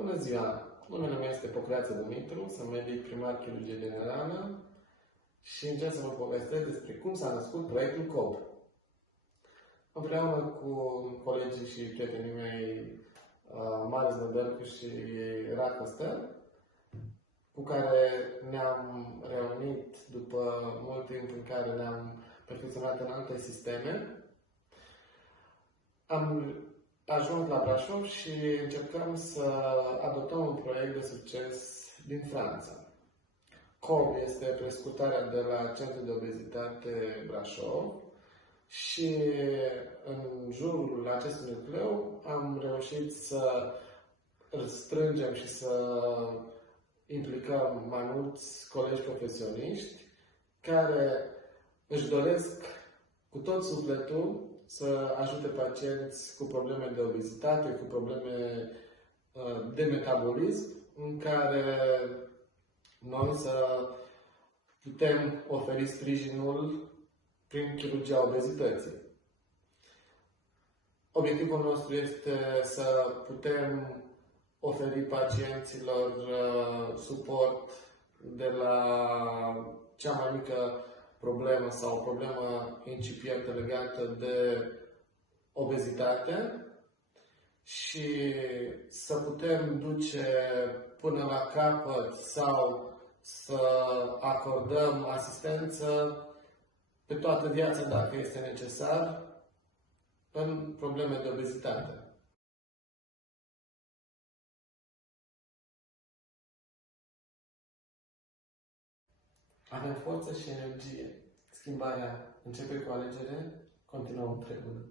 Bună ziua! Numele meu este Pocreață Dumitru, sunt medic primar chirurgie generală și încerc să vă povestesc despre cum s-a născut proiectul COB. Împreună cu colegii și prietenii mei Marius Nădălcu și Racă Stă, cu care ne-am reunit după mult timp în care ne-am perfecționat în alte sisteme, am ajuns la Brașov și încercăm să adoptăm un proiect de succes din Franța. COB este prescurtarea de la Centrul de Obezitate Brașov și în jurul acestui nucleu am reușit să strângem și să implicăm mai mulți colegi profesioniști care își doresc cu tot sufletul să ajute pacienți cu probleme de obezitate, cu probleme de metabolism, în care noi să putem oferi sprijinul prin chirurgia obezității. Obiectivul nostru este să putem oferi pacienților suport de la cea mai mică problemă sau o problemă incipientă legată de obezitate și să putem duce până la capăt sau să acordăm asistență pe toată viața, dacă este necesar, în probleme de obezitate. Avem forță și energie. Schimbarea începe cu alegere, continuăm împreună.